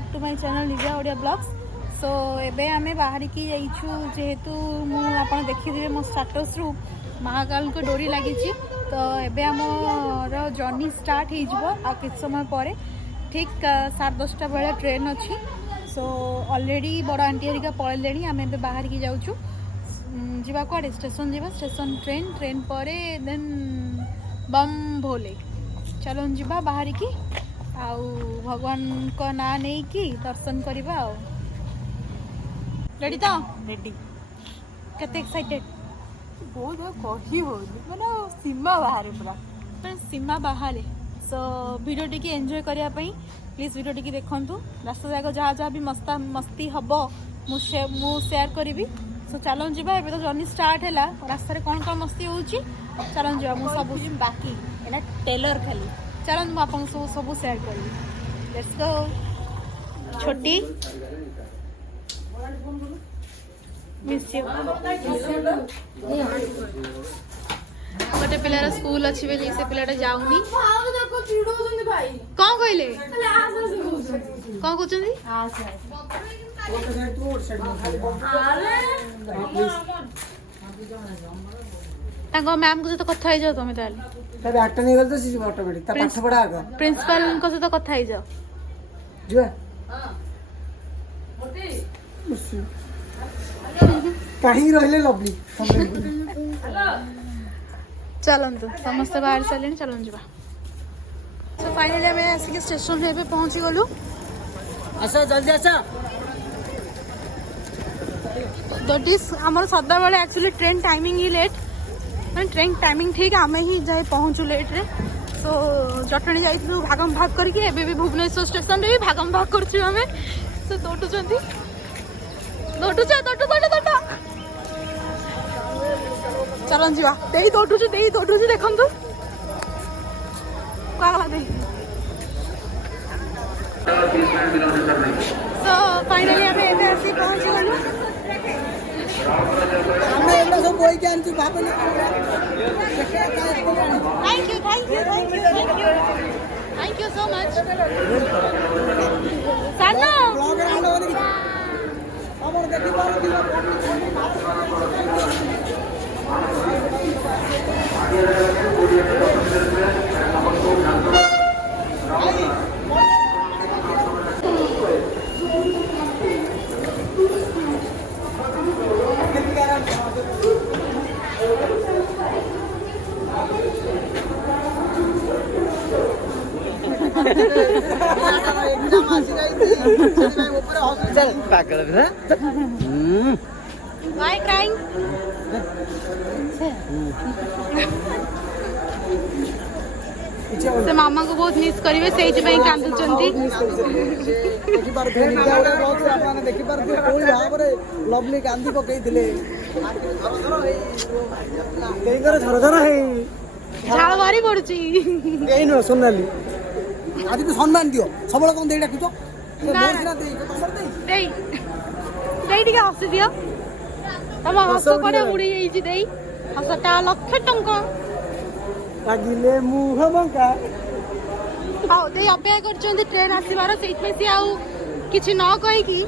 Back to my channel Liza Odia blogs. So एबे आमे बाहर की जाइछु जेहेतु मु आपण देखिदिबे मो स्टेटस रु महाकाल को डोरी लगी तो एबे हमर जर्नी स्टार्ट हो जिवो आ किछ समय परे ठीक 10:30 बेले ट्रेन अच्छी। सो ऑलरेडी बड़ आंटी हरिका पळेलेनी आमे एबे बाहर की जाउछु जीवा कुआडे स्टेशन जीवा स्टेशन ट्रेन परे देन बम भोले चलो जीवा बाहर की आउ भगवान को ना नहीं कि दर्शन करवा। रेडी तो रेडी केते एक्साइटेड बहुत कही हो माने सीमा बाहर पूरा सीमा बाहर। सो वीडियो टी एंजॉय करने प्लीज वीडियो टी देखु रास्ता जाक जहाँ जहाँ भी मस्ती हम मु शेयर करी। सो चलो जीवा एबे तो जर्नी स्टार्ट है रास्ता रे कौन कौन मस्ती होची चलो जीवा मु सब बाकी एना टेलर खाली चलो मु आपन सब शेयर करी। लेट्स गो छोटी मिस यू गोटे पिलार स्कूल अच्छी बेली से पिलाटा जाऊनी कौन कहले कौन कहते मैम को सहित कथा जाओ तुम प्रिंसिपल को सहित कथा जाओ कहीं रहले लवली चलतु समस्ते बाहर सारे चलन जा। सो फाइनली आम आसिक स्टेशन पे पहुंची गलु। आसा जल्दी आसा दैट इज आमर सदा बेले एक्चुअली ट्रेन टाइमिंग ही लेट मैं ट्रेन टाइमिंग ठीक आम ही जाए पहुँचू लेट रे। सो जटणी जाइलु भागम भाग करके एबे भी भुवनेश्वर स्टेशन रे भी भागम भाग करछु आमे। सो दौटुचंती चलन जीवा देई दौटुछु देखंतु काला देई। सो फाइनली आमे एबे आसी पहुंच गलु। हमें एला सब बोई के आनछु भापे ना थैंक यू सो मच सानो ब्लॉगर आंडो हमर देखि पारो दिला चल पागल है Why crying? से मामा को बहुत मिस करिवे सेहि पई कांदुचंती। देखि पार फेनी जावडे ब्लॉग से आपन देखि पार कोई भाबरे लवली कांदी पकईथिले केइकर झरझर हे झाळ बारी पडुची एई न सोनाली आदि तो सम्मान दियो सबले कोन देई डाकुचो देई टिके हसी दियो तम हस कोडे उड़ी जाइची देई हसटा लक्ष टंका लागिले मुह बंका हाउ देई अपेक्षा करचंती ट्रेन आसीबार सेहि पे से आउ किछि न कहि कि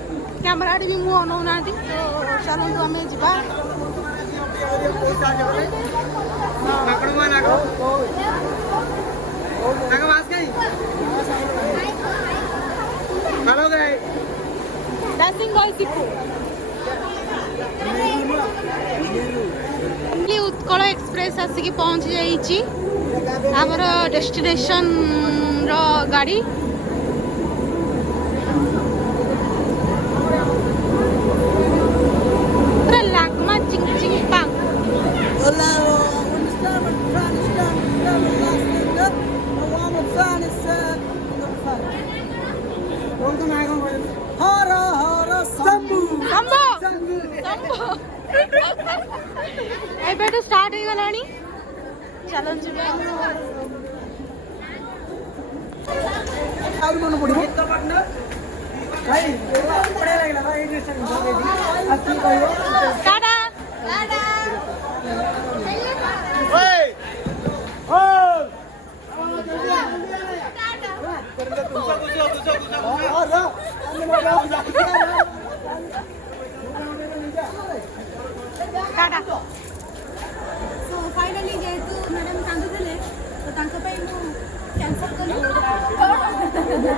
कैमरा रे भी मुह अनौ नांती। तो चलो हमें जिबा नाकड़ मा नाको नाका मास गई हेलो गाइस डांसिंग बॉय सिखो उत्कल एक्सप्रेस आसिक पहुंची जाइए आमर डेस्टिनेशन रो गाड़ी। पूरा लागमा चिंग चिंग पांग एबे तो स्टार्ट हो गलानी चलन जीवा और मन पड़िबो भाई बड़ा लागला भाई स्टेशन असली कहयो टाटा ओए ओ फाइनाली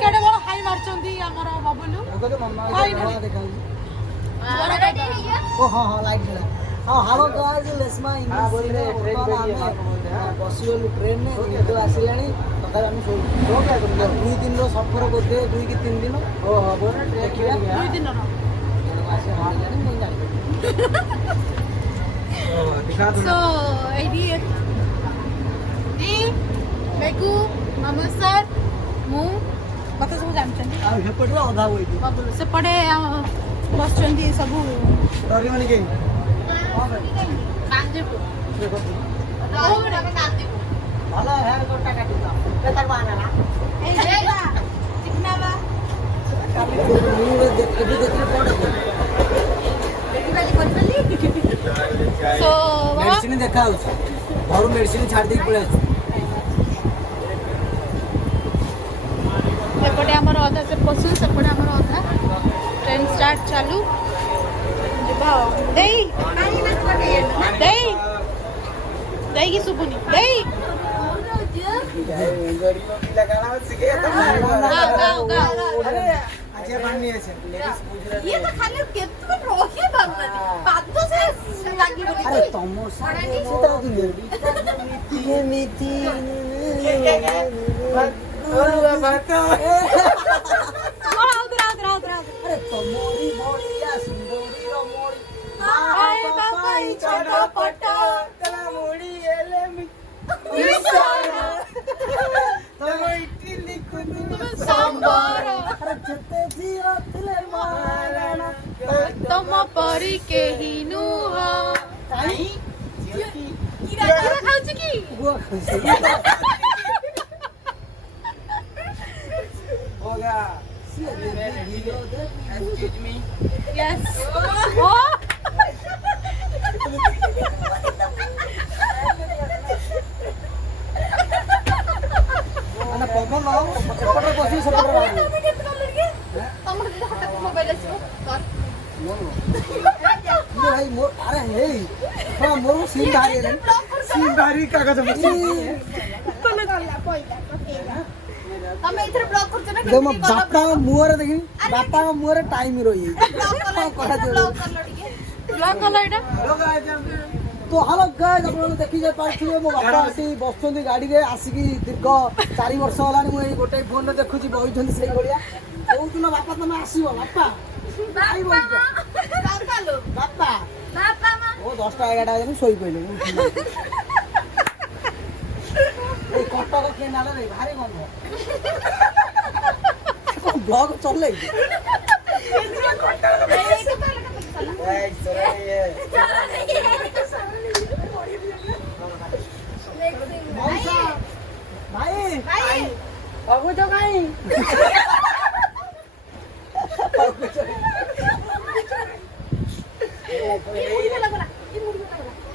केडे बड़ हाई मारचंदी हमर बबलू ओ हाँ हाँ लाइट जला हाँ हेलो गाइस लेस्मा इंग्लिश रे बसिगलु ट्रेन ने निद आसिलानी तथा हम शो क्या करूँ 2 दिन रो सफर बोधे 2 कि 3 दिन ओ हबो ना ट्रेन 2 दिन रो आसे हाल जानी नहीं जानी दिखा दो सो एडी दी मेकू नमस्कार मु मत सब जानछन आ हेपट रो अधा होई बबलू से पड़े बसचंदी सब डरी माने के कांजेपुर भला हेयर कोटा काटी दा केतर बाना ना ए जेला चिकना बा मुंह देख के देखले पड़े सो मेडिसिन देखा हो घर मेडिसिन छाड़ दे पड़े सेपटे आमर अधा से पसु सेपटे आमर अधा ट्रेन स्टार्ट चालू देई देई देई की सुपुनी देई गाओ अच्छा पानी है ये तो खाली केतु रोही बाबा पाद से लागी बोली अरे तमो साथे सीता दिले ये मीठी ओला बातो अरे तमोरी मोरिया सुंदरी रो मोरी आए बापाई छोटो पटो तला मोरी एले मी तमो इटली कुदु सांबर अरे जते जीरो तिले मारना तम परी के ही नुह काई कीरा खाउछ की वो खुशी होगा एक्सक्यूज मी यस ओ ana pokon law epotre bosi sepotre law तमर दे हटात मोबाइल आछो कर ये भाई मोर अरे हे हां मोर सीन धारी कागज बची तमे इथरे ब्लॉक करछ ना देखो मैं बापा मुहर देखी बापा मुहर टाइम रही ब्लॉक कर एटा तो हेलो गाइस आप लोग देखि जे पाछिए मो बापा आसी बसचंदी गाड़ी रे आसी की दीर्घ 4 वर्ष हलानी मु ए गोटे फोन रे देखुची बहिचंदी सेई गलिया कहू ना बापा तमे आसीबो बापा आई बोल बापा लो बापा बापा मा ओ 10 टा 11 टा जने सोई पइले ए कटक के नाले रे भारी गंध को ब्लॉग चले भाई अगु तो काई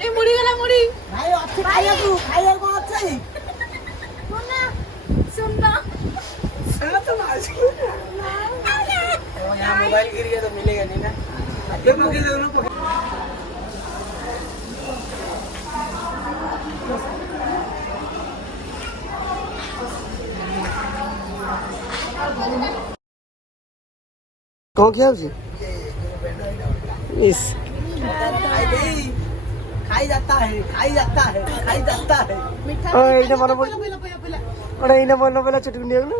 ए मुड़ी गला मुड़ी भाई अच्छे खाइया को अच्छे सुनना तो मास यहाँ मोबाइल गिर गया तो मिलेगा नहीं ना ये पकड़ दो ना पकड़ कौन क्या उसे इस खाई जाता है मीठा ओए इने मन बोल पहला अरे इने मन बोला चटकुंडी आगलो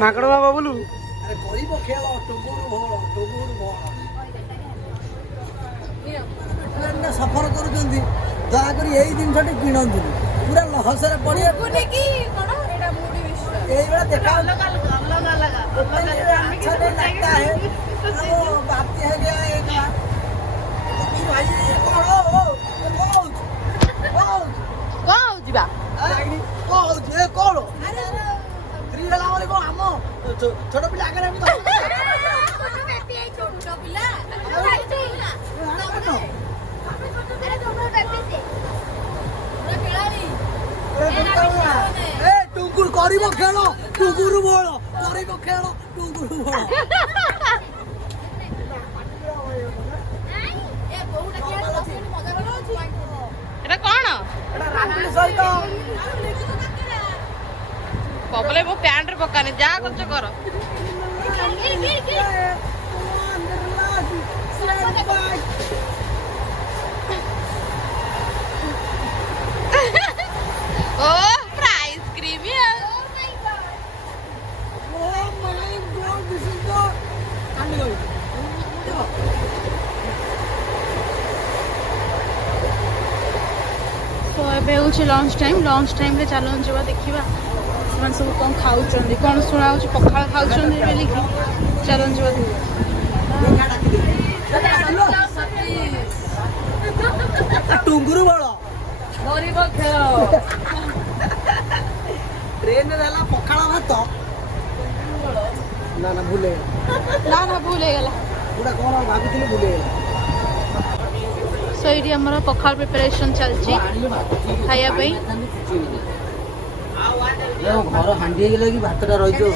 माकड़ बाबा बोलू अरे गरीब खेल टोबुर भो ट्रेन सफर करूଛନ୍ତି दया करी एई दिन छटे किणंतु पूरा लहसरे पड़िया कोने की कोन एटा मुड़ी विश्व एई बेला देखा लगा अच्छा नहीं लगता है वो बात है गया एक भाई ये कौन हो कौन जिबा कौन स्त्री गला वाले को हम छोट पिला आगे हम तो छोटो पिला ए तू ଟୁଙ୍ଗୁରୁ କରିବ ଖେଳ ଟୁଙ୍ଗୁରୁ ବଳ କରିବ ଖେଳ ଟୁଙ୍ଗୁରୁ ବଳ ଏଟା କଣ କବଲେ ମୋ ପ୍ୟାଣ୍ଟରେ ପକାନି ଯାହା କରୁଛ କର ଓ ପୁରା ଆଇସ୍କ୍ରିମ तो ଏବେ ହେଉଛି ଲଞ୍ଚ ଟାଇମ୍ରେ ଚାଲନ୍ତୁ ଯିବା ଦେଖିବା ସେମାନେ ସବୁ କ'ଣ ଖାଉଛନ୍ତି କ'ଣ ଶୁଣାଉଛି ପଖାଳ ଖାଉଛନ୍ତି ବୋଲିକି ଚାଲନ୍ତୁ ଯିବା ଟୁଙ୍ଗୁରୁ ବଳ ଧରିବ ଖେଳ ଟ୍ରେନରେ ହେଲା ପଖାଳ ଭାତ ନା ଭୁଲ ହେଇଗଲା ନା ଭୁଲ ହେଇଗଲା ପୁରା କ'ଣ ଭାବିଥିଲି ଭୁଲ ହେଇଗଲା ସୋ ଏଇଠି ଆମର ପଖାଳ ପ୍ରିପାରେସନ୍ ଚାଲିଛି ଖାଇବା ପାଇଁ ଘର ହାଣ୍ଡି ହେଇଗଲା କି ଭାତଟା ରହିଯିବ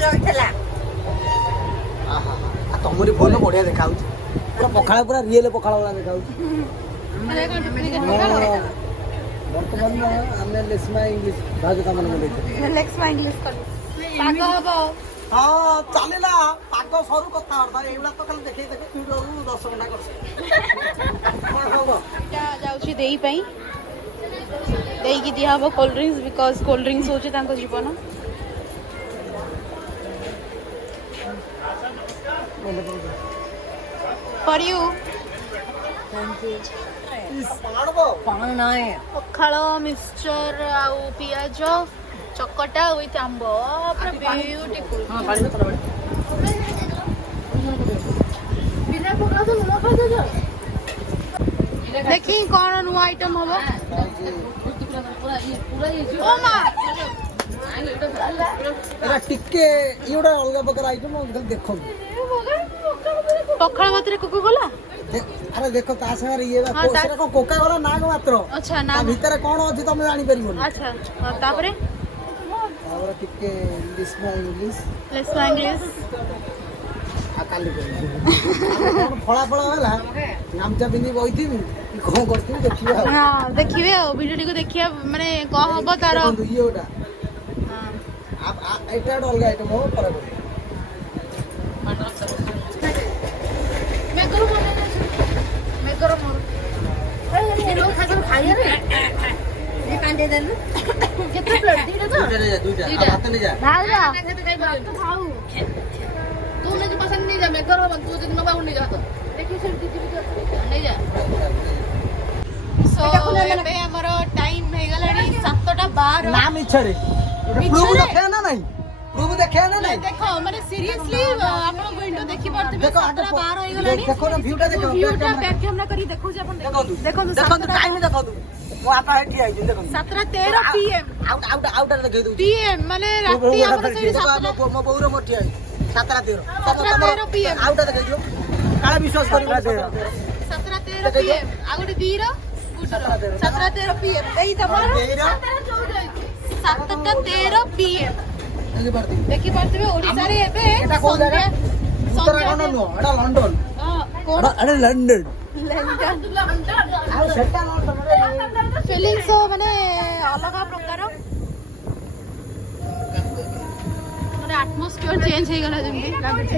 ତମରି ଫୋନ ବଢିଆ ଦେଖାଯାଉଛି ପୁରା ପଖାଳ ପୁରା ରିଏଲ ପଖାଳ ଭଳିଆ ଦେଖାଯାଉଛି ବର୍ତ୍ତମାନ ଆମେ ଲେସ୍ମା ଇଂଲିଶ ଭାଉଜ କାମରେ ପାଗ ହବ ହଁ ଚାଲିଲା ପାଗ ସରୁ କଥାବାର୍ତ୍ତା ଏଇଗୁଡା ତ ଖାଲି ଦେଖେଇ ଦେଖେ ଭିଡିଓକୁ 10 ଘଣ୍ଟା କରିছে ଯାଉଛି ଦେଇ ପାଇଁ ଦେଇକି ଦିଆହବ cold drinks because cold drinks ହେଉଛି ତାଙ୍କ ଜୀବନ ଫର୍ ୟୁ ପଖାଳ ମିକ୍ସଚର ଆଉ ପିଆଜ ଚକଟା ୱିଥ୍ ଆମ୍ବ ପୁରା ବିୟୁଟିଫୁଲ ଦେଖି କ'ଣ ନୂଆ ଆଇଟମ ହବ ଟିକେ ଇଏ ଗୋଟେ ଅଲଗା ପ୍ରକାର ଆଇଟମ ଦେଖନ୍ତୁ ପଖାଳ ଭାତରେ କୋକୋ କୋଲା ଆରେ ଦେଖ ତା ସାଙ୍ଗରେ ଇଏ କୋକା କୋଲା ନା ମାତ୍ର ଆଚ୍ଛା ନା ତା ଭିତରେ କ'ଣ ଅଛି ତମେ ଜାଣିପାରିବନି ଆଚ୍ଛା ତାପରେ ଟିକେ ଲେସ୍ମା ଇଂଲିଶ ଆଉ କାଲି କ'ଣ ଫଳାଫଳ ହେଲା ଗାମୁଛା ପିନ୍ଧି ବଇଥିବି କ'ଣ କରିଥିବି ଦେଖିବା ଦେଖିବେ ଆଉ ଭିଡ଼ିଓଟିକୁ ଦେଖିବା ମାନେ କ'ଣ ହବ ତାର ଇଏ ଗୋଟା ଏଇଟା ଗୋଟେ ଅଲଗା ଆଇଟମ ହବ ଖରାପ ଆମର ଟାଇମ ହେଇଗଲାଣି 7:12 ନା ମିଛରେ ଦେଖେଇବା ନା ନାଇଁ ପ୍ରୁଭ ଦେଖେଇବା ନା ନାଇଁ ଦେଖ ମାନେ ସିରିୟସଲି ଆପଣ ଭିଡ଼ିଓ ଦେଖିପାରୁଥିବେ 7:12 ହେଇଗଲାଣି ଦେଖ ନା ଭିଉଟା ଦେଖ ଭିଉଟା ବ୍ୟାକ୍ କ୍ୟାମେରା କରି ଦେଖଉଛି ଆପଣ ଦେଖନ୍ତୁ ଟାଇମ ଦେଖନ୍ତୁ ମୁଁ ଆପା ଏଠି ଆଇଛି ଦେଖନ୍ତୁ 7:13 PM ଆଉଟା ଦେଖେଇ ଦଉଛି PM ମାନେ ରାତି ଆମର ସେଇଠି 7:13 ମୋ ବୋଉର ମୋଟି ଆଇଛି 7:13 PM ଆଉଟା ଦେଖେଇ ଦିଅ କାଳେ ବିଶ୍ୱାସ କରିବ 7:13 PM ଆଉ ଗୋଟେ ଦିର 7:13 PM ଏଇ ତମର 7:13 PM ଦେଖିପାରୁଥିବେ ଓଡ଼ିଶାରେ ଏବେ ଉତ୍ତରାଖଣ୍ଡ ନୁହଁ ଏଟା ଲଣ୍ଡନ ଏଟା ଲଣ୍ଡନ ଫିଲିଂସ ମାନେ ଅଲଗା ପ୍ରକାର ମାନେ ଆଟମୋସ୍ଫିୟର ଚେଞ୍ଜ ହେଇଗଲା ଯେମିତି ଲାଗୁଛି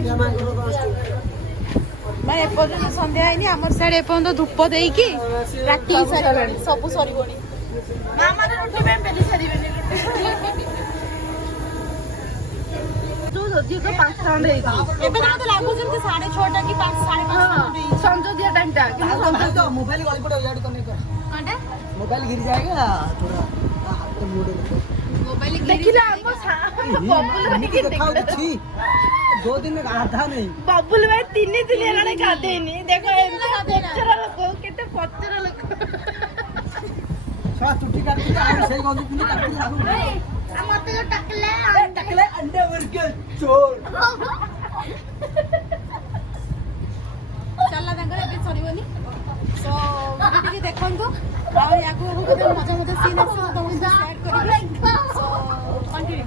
ମାନେ ଏପର୍ଯ୍ୟନ୍ତ ସନ୍ଧ୍ୟା ହେଇନି ଆମର ସିଆଡ଼େ ଏପର୍ଯ୍ୟନ୍ତ ଧୂପ ଦେଇକି ରାତି ସାରିଲାଣି ସବୁ ସରିବଣି ଏବେ ମତେ ଲାଗୁଛି 6:30 କି 5:30 ସଞ୍ଜୟ ଟାଇମଟା मोबाइल गली पड़े यार तो नहीं कर मोबाइल गिर जाएगा थोड़ा हाथ तो मोड़े मोबाइल देखिला बबुल छी 2 दिन आधा नहीं बबुल भाई 3 दिन हेलाने गाधेनी देखो पचरा लोक केते पचरा लोक छा चुट्टी काट के आ सही गंदी पिनी काट के लागू मते जो टकले अंडरवेयर के चोर चलला तांकर एबे सरीबनी तो वीडियो देखंतु ଆଉ ୟାକୁ କେତେ ମଜା ମଜା ସିନ୍ ଆସିବ ତମକୁ ସେୟାର କରିବି ସୋ କଣ୍ଟିନ୍ୟୁ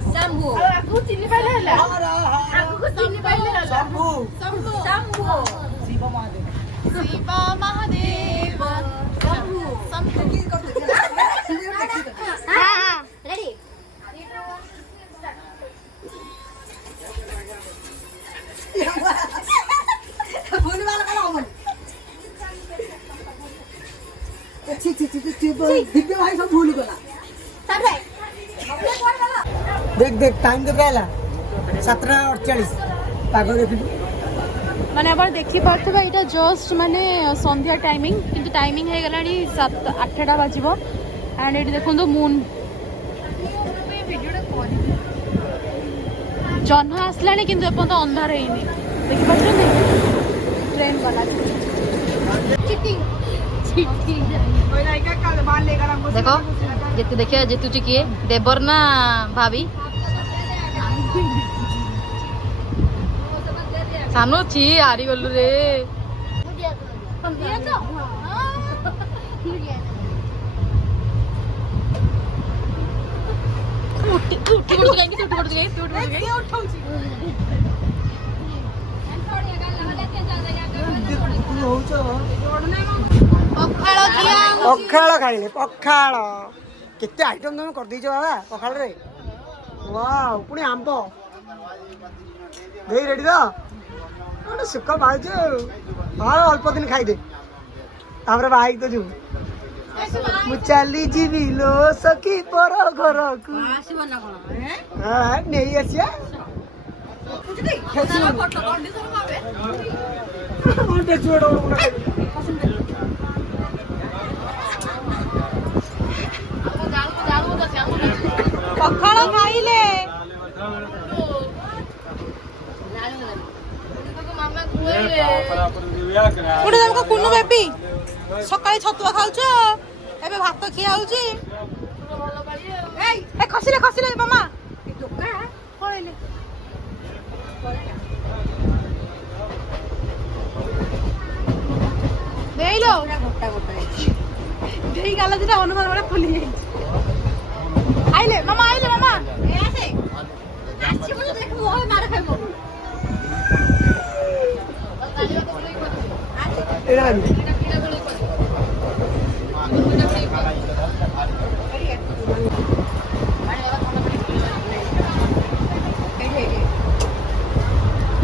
ଚିନି ପାଇଲେ ହେଲା ହର ହର ଆଗକୁ ଚିନି ପାଇଲେ ହେଲା ଶମ୍ଭୁ ଶମ୍ଭୁ ଶିବ ମହାଦେବ ଶିବ ମହାଦେବ ଶମ୍ଭୁ ରେଡି ଭୁଲିବାର କଣ ହବନି ଦିବ୍ୟ ଭାଇ ସବୁ ଭୁଲି ଗଲା देख देख टाइम केते आला 7:48 पागो देखि माने आपण देखि पाथबा एटा जस्ट माने संध्या टाइमिंग किंतु टाइमिंग हे गलानी 7-8टा बाजिबो एंड एटी देखंतो मून जह्न आसलानी किंतु अपन तो अंधार हेइनी देखि पाछन ट्रेन वाला चिटिंग देखो जेतु देखिए जेतुची किए देवर ना भाभी सानो छी हारी गलु रे पखाळ खाइले पखाळ केते आइटम तुम कर दीजो बाबा पखाळ रे वाओ पुणी आंब देई रेडी तो अरे सुख भाज हां अल्प दिन खाई दे तापर बाइक तो जू मु चली जीवी लो सखी पर घर को ଆସିବ ନା କଣ हां नहीं आसिया ଫଟୋ କଣ୍ଡିସନ ଭାବେ उल्टे छोड़ो उन्हें पखाळ खाइले ଗୋଟେ ଜଣକ କୁନୁ ବେବି ସକାଳେ ଛତୁଆ ଖାଉଛ ଏବେ ଭାତ ଖିଆ ହଉଛି ଏ ଖସିଲେ ଖସିଲେ ମାମା ପଳେଇଲେ ଦେଇଲୋ ଦେଇ ଗାଲ ଦିଟା ଅନୁମାନ ବେଳେ ଫୁଲି ଯାଇଛି ଆଇଲେ ମାମା ଆସିବ ନା ଦେଖ ମୋହ ମାର ଖାଇବ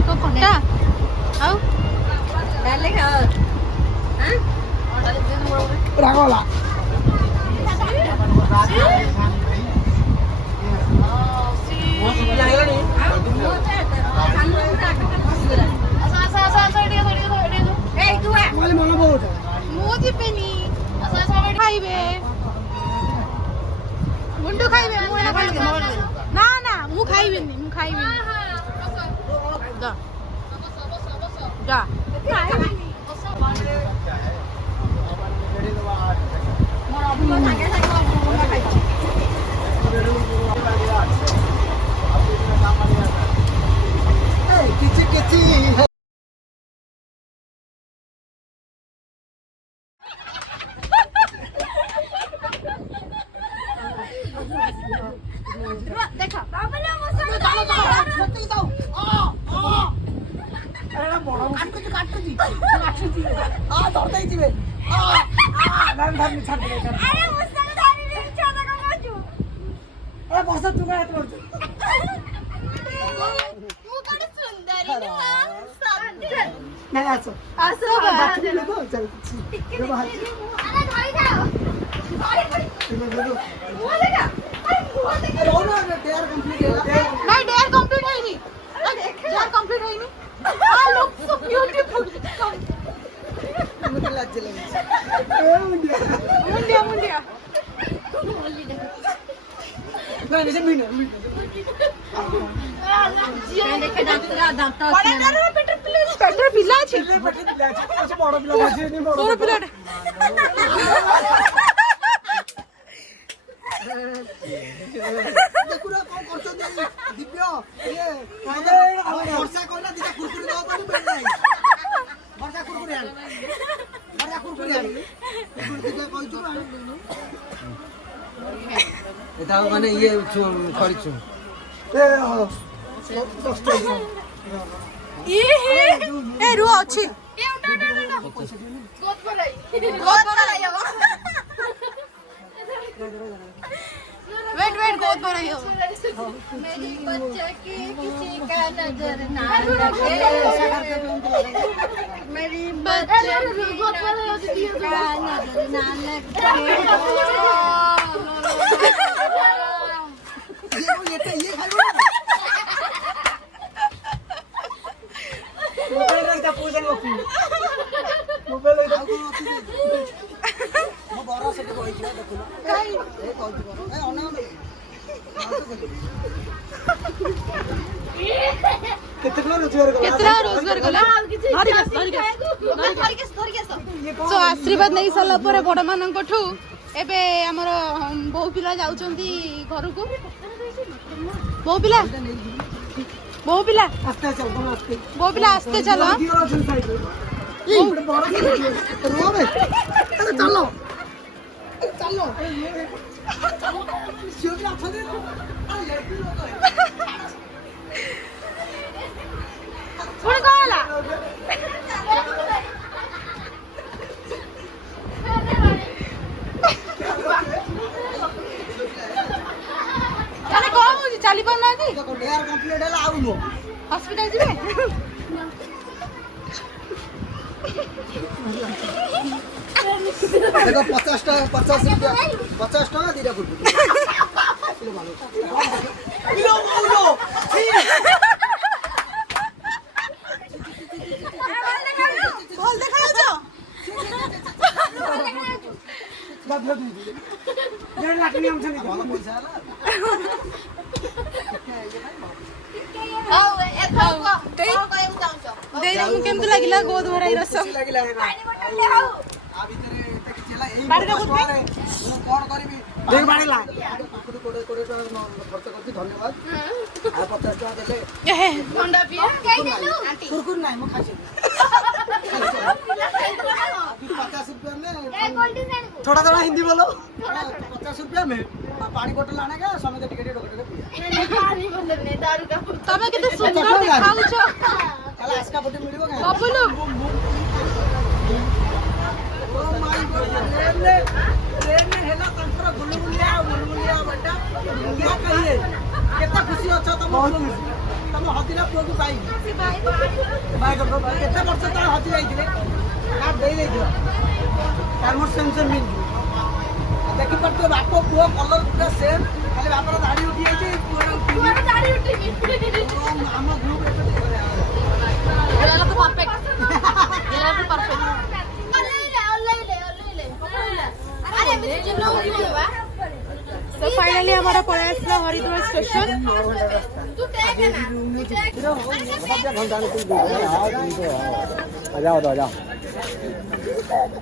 तो खट्टा ଆଉ ଡାଲେ ଖାଅ ହାଁ रागोला माले मन बहुत ମୁଁ ଯିବିନି ଖାଇବେ ଗୁଣ୍ଡୁ ଖାଇବେ ମୁଁ ଏନା ଖାଇବି ନା ନା ମୁଁ ଖାଇବିନି ଯା किची किची नहीं आसो ଆସ चल नहीं डेयर कंप्लीट ହେଇନି डेयर कंप्लीट ହେଇନି आ लुक सो ब्यूटीफुल मुझे लाज लगे मुंडिया मुंडिया नहीं नहीं मीनो पेटर पिला ଅଛି बड़ पिला बजे नहीं बड़ ତୋର ପିଲାଟେ देखुरा कौन करछो दिव्य ये वर्षा कहला दिता कुरकुरी दो पानी बेल नाही वर्षा कुरकुरी आन कुरकुरी कहछु एता माने ये खरिछु ए ए रुह अछि वेट वेट गोद पर रही हो मेरी बच्चा की किसी का नजर ना मेरी बच्चा की किसी का नजर ना केतना रोजगार गला सो आशीर्वाद नहीं सारा पर बड़ मानकठू एबे हमर बहु पिला जाउचंती घर को बहु पिला आस्ते चलो पुणी कौन होला अरे कौन हो चली पाना हॉस्पिटल जी देखो 50 रुपया 50 टका दीटा कुछ भल देखा जाओ केमती लगिला गोद भराई रस देख बाड़ीला खर्च करती धन्यवाद आ 50 टका देले कुरकुर नहीं मो खासी 50 रुपया में थोड़ा थोड़ा हिंदी बोलो 50 रुपया में पानी बोतल आने का समय टिकट तमे केते सुंदर देखाउछ काला आस्का बोटी मिलिबो का Bablu oh my God train में हेला कंट्रो बुलबुलिया बेटा क्या कहिए कितना खुशी अच्छा तुम हतिला पुओ को पाई बाय गो केते वर्ष त हति जाइथिले कार्ड देई देइथियो कार्मोर सेंसर मिल देखि पड़तो बापो पुओ कलर पूरा सेम खाली बापर दाढ़ी उठी आइछि पुओ दाढ़ी उठी हम ग्रुप एते एला तो परफेक्ट तो फाइनली हमारा पड़ा आसला Haridwar station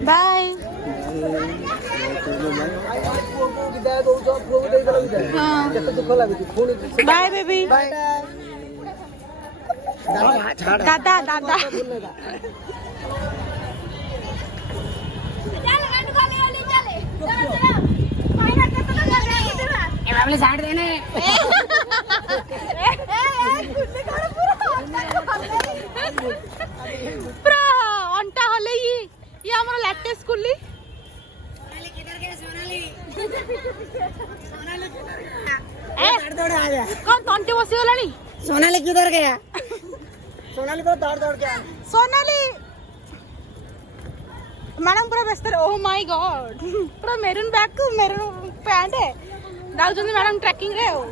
bye bye baby दादा दादा साइड देने पूरा अंटा हले ये हमारा लेटेस्ट कुली कौन तंटे बसी गलानी सोनाली किधर गया सोनाली को दौड़ के सोनाली मैडम पूरा व्यस्त ओह माय गॉड पूरा मेरून बैग को मेरून पैंट है दाउजंदी मैडम ट्रैकिंग रे हो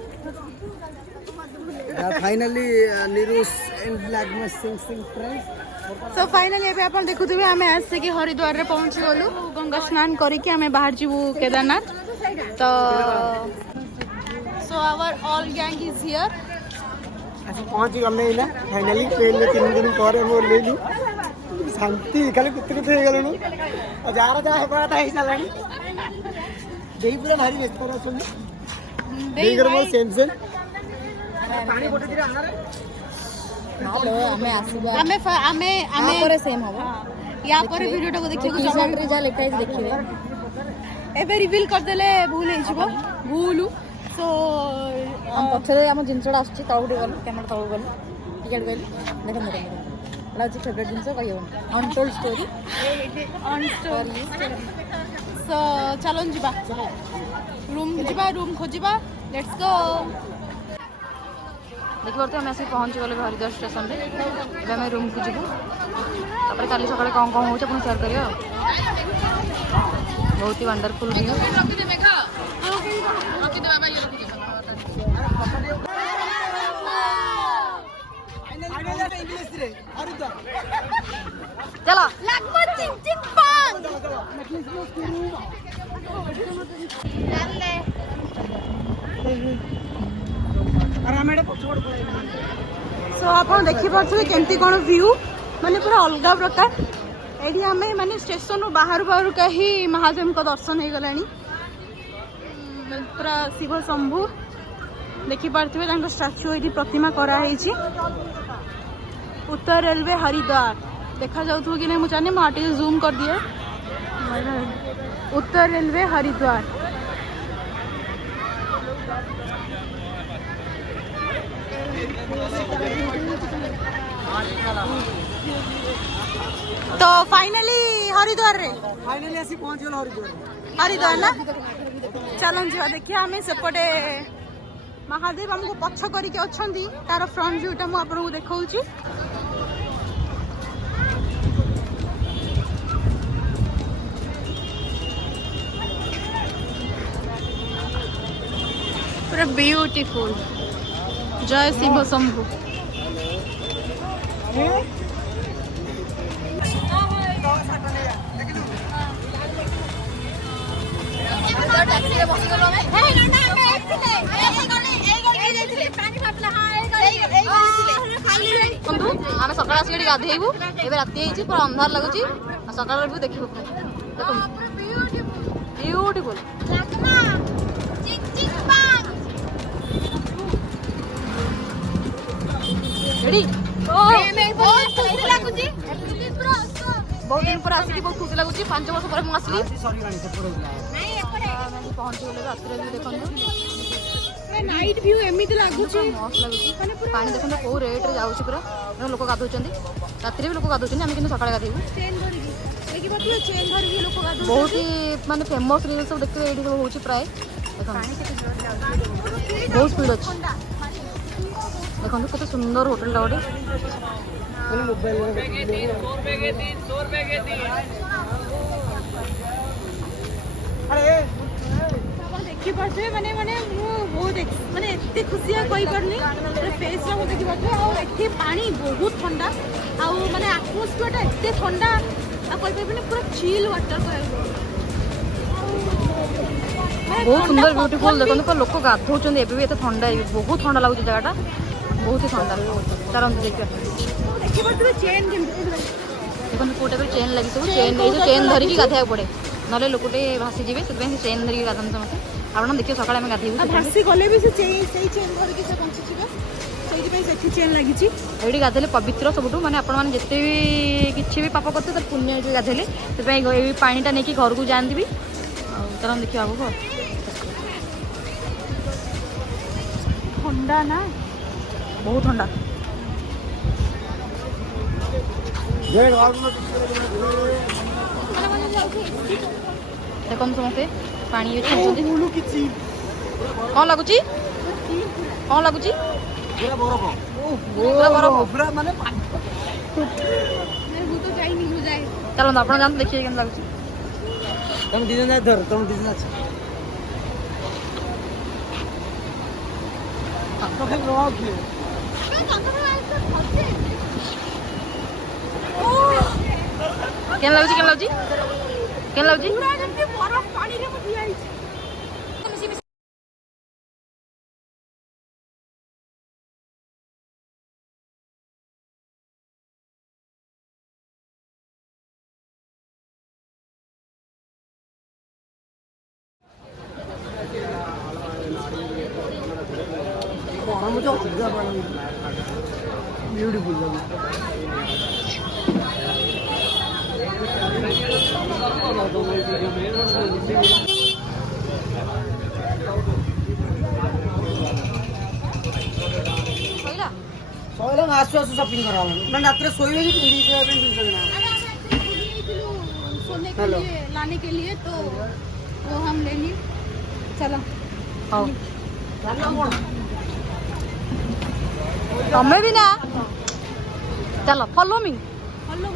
फाइनली निरुस एंड ब्लैक सिंह फ्रेंड्स सो फाइनली एबे अपन देखुथिबे हमें आज से कि हरिद्वार रे पहुंची गलु गंगा स्नान करी कि हमें बाहर जीवु केदारनाथ तो so our all gang is here आज पहुंच गमे इला फाइनली ट्रेन में 3 दिन पर हम ले ली शांति खाली कुत्ते कुत्ते हो गलनु और जार जा हेबा ता ही चलानी देही पूरा भारी व्यस्त रह सुन देही कर मोर सेंसन पानी बोटे दिरा आरे हमें आसीबा हमें पर सेम हो या पर वीडियो को देखियो को टी-शर्ट रे जा लेखा है देखिबे एबे रिवील कर देले भूल हे छिबो भूलु सो ଆମ ପଛରେ ଆମ ଜିନିଷଟା ଆସୁଛି ତଳକୁ ଟିକେ ଗଲୁ କ୍ୟାମେରା ତଳକୁ ଗଲୁ ଟିକେଟ୍ କହିଲୁ ଦେଖନ୍ତୁ ଏଇଟା ହେଉଛି ଫେଭରେଟ୍ ଜିନିଷ କହିହେବନି ଅନଟୋଲ୍ଡ ଷ୍ଟୋରୀ ସୋ ଚାଲନ୍ତୁ ଯିବା ରୁମ୍ ଖୋଜିବା ଲେଟ୍ସ ଗୋ। ଦେଖିପାରୁଥିବେ ଆମେ ଆସିକି ପହଞ୍ଚିଗଲେ ହରିଦ୍ୱାର ଷ୍ଟେସନରେ। ଏବେ ଆମେ ରୁମ୍କୁ ଯିବୁ ତାପରେ କାଲି ସକାଳେ କ'ଣ କ'ଣ ହେଉଛି ଆପଣ ସେୟାର କରିବା ଆଉ। ବହୁତ ହି ୱଣ୍ଡରଫୁଲ୍ ଭିଉ। चला सो आप देखिपे केमती कौन व्यू माने पूरा अलग प्रकार एडी आम माने स्टेशन बाहर बाहर का ही महादेव को दर्शन हो गला पूरा शिव शंभु देखिपे स्टाच्यू ये प्रतिमा कराई। उत्तर रेलवे हरिद्वार देखा जाऊ कि नहीं मुझे जाने मुझे जूम कर दिए। उत्तर रेलवे हरिद्वार तो फाइनली हरिद्वार रे फाइनली आसी पहुंच गलो हरिद्वार ना चलो जी देखिए आम सेपटे महादेव आमको पछ करके अच्छा तार फ्रंट व्यूटा मुझे देखा पूरा ब्यूटीफुल। जय शिव शंभु। आम सकाल आसिक गाधेबू ए राति पूरा अंधार लगुच सकाल भी देख ब्यूटीफुल। बहुत दिन पर आसिक बहुत खुशी लगुच 5 वर्ष पर मुझे पहुंचीगले रात देखो नाइट व्यू एमिति लागुच मस्त लगुच पानी देखो कौ रेट्रे जाऊँगी पूरा लोक गाधुंट राति भी लोक गाधुंट आम कि सका गाधेबू बहुत ही माने फेमस रिल सब देखते ये सब हो प्राय बहुत स्पीड अच्छे देखो कत सुंदर होटेल गोटे देखिपे माने माने बहुत माने एते खुशी कही पारनी फेस रा देखिपे आउ पानी बहुत ठंडा आउ माने एटमॉस्फियर एते ठंडा आ कहि परबे पूरा चिल वाटर बहुत सुंदर ब्यूटीफुल देखो लोक गाधौं भी एत ठंडा बहुत ठंडा लगुच जगह बहुत ही ठंडा चलते देखिए देखो कौटे भी चेन लगी सब चेन ये चेन धरिकी गाधे पड़े ना लोकटे भासी जी से चेन धरिकी गाधन समस्त आप देखिए सकाल आम गाधे भासी गले भी से चेन धरिकी से बंची चेन लगी ये गाधेले पवित्र सबुठ माने आपण मैंने जिते भी किसी भी पाप करते तो पुण्य ये गाधेले से पानीटा नहीं घर को जाती भी चलो देखिए आगो ठंडा ना बहुत ठंडा देखो समस्ते पानी कौन लगुच कौन लगुच चलो आप जानते देखिए केम लगुच तुम दिजन जाए धर तुम दिजन अच्छा केम लगुच केम लगुच केम लगुच बरफ पानी रे मु दिया ब्यूटीफुल आसु आसु शॉपिंग करा मैं रात रे सोइबे कि पिंडी के पे जिंस ना सोने के हेलो। लिए लाने के लिए तो वो हम ले लिए। चलो ହଉ जानो कोन ତମେ ବି ନା ଚାଲ ଫଲୋ ମି हेलो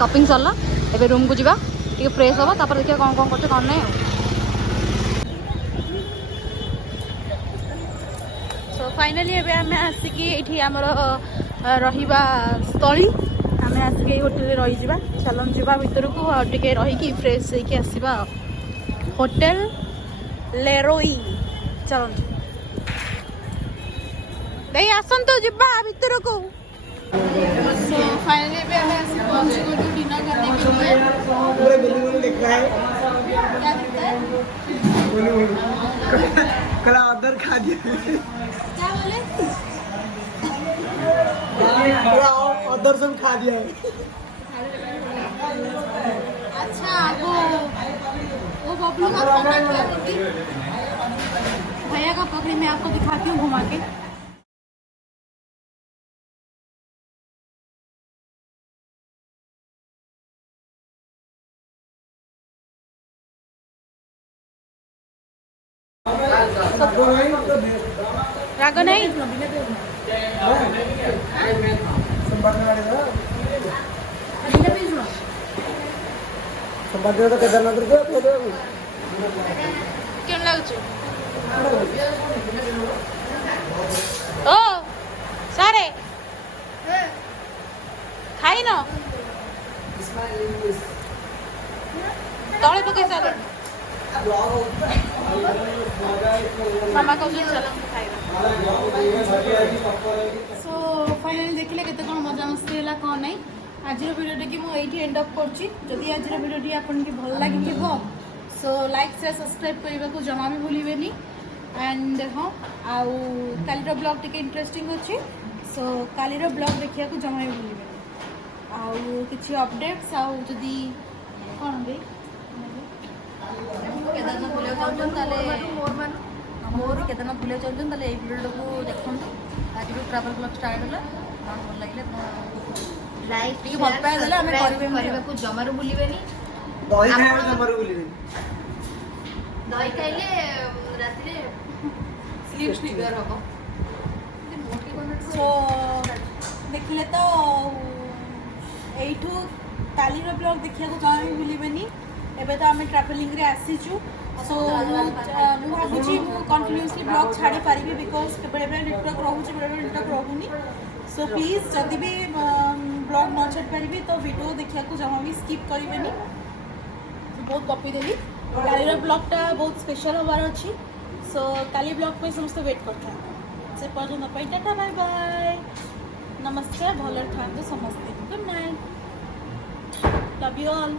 ସପିଂ ସରିଲା ଏବେ ରୁମ୍କୁ ଯିବା ଟିକେ ଫ୍ରେଶ୍ ହବା ତାପରେ ଦେଖିବା କ'ଣ କ'ଣ କରୁଛେ କ'ଣ ନାହିଁ ଆଉ सो फाइनाली एबे आमे आसिकी एठी हमर रहिबा स्थली आमे आसिकी होटल रही जिबा चलन जिबा भीतर को और टिके रही की फ्रेश होके आसीबा होटल लेरोई चलन देई आसन तो जिबा भीतर को। सो फाइनली एबे आमे आसी पहुंच गयो डिनर करने के लिए। पूरे दिल्ली में लिख रहा है क्या दिखता है कला ऑर्डर खा दिया क्या बोले कला ऑर्डर सब खा दिया है अच्छा वो बबलू का खाना क्या होती भैया का पकड़ी मैं आपको दिखाती हूँ घुमा के। राग नहीं संपादक तो केदारनाथ रे क्यों लगुच ओ सारे खाई न तले पके सारे मामा को चलो खाइबा। सो फाइनली देखिले केते कोन मजा मस्ती होला कोन नहीं आज वीडियो की मु एठी एंड अप करछि। जदि आज वीडियो आपन की भल लागि थिबो सो लाइक शेयर सब्सक्राइब करबा को जमा भी भूलिबेनी एंड हां आउ कालीर ब्लॉग टिके इंटरेस्टिंग अछि सो कालीर ब्लॉग देखिया को जमा भी भूलिबेनी आउ किछि अपडेट्स आउ जदि कोन बे କେଦାରନାଥ ବୁଲିବାକୁ ଚାହୁଁଛନ୍ତି ତାହେଲେ ମୋର କେଦାରନାଥ ବୁଲିବାକୁ ଚାହୁଁଛନ୍ତି ତାହେଲେ ଏଇ ଭିଡ଼ିଓଟାକୁ ଦେଖନ୍ତୁ ଆଜିରୁ ଟ୍ରାଭେଲ୍ ବ୍ଲଗ୍ ଷ୍ଟାର୍ଟ ହେଲା କ'ଣ ଭଲ ଲାଗିଲେ ଲାଇକ୍ ଟିକେ ଭଲ ପାଇବା ଦେଲେ ଆମେ କରିବାକୁ ଜମାରୁ ଭୁଲିବେନି। दही खाए नंबर बोली ଦହି ଖାଇଲେ ରାତିରେ ସ୍ଲିପ୍ ଟ୍ରିଗର ହବ। सो देखिले तो एठू कालीर ब्लॉग देखिया को जमा भी भूलिबेनी एबे तो आमे ट्रैवलिंग रे आसीचू सो मु भाबुची मु कंटिन्यूअसली ब्लॉग छाड़ी पारिबी बिकॉज बेले बेले नेटवर्क रहउची बेले बेले नेटवर्क रहउनी सो प्लीज जदि भी ब्लॉग न छाड़ पारिबी तो वीडियो देखिया को जमा भी स्किप करिबेनी बहुत कॉपी देली कालीर ब्लॉगटा बहुत स्पेशल होबार अछि सो काली ब्लॉग पे समस्त वेट करथा से पर्यटन पे टाटा बाय बाय नमस्कार भले था समस्ते good night love you all.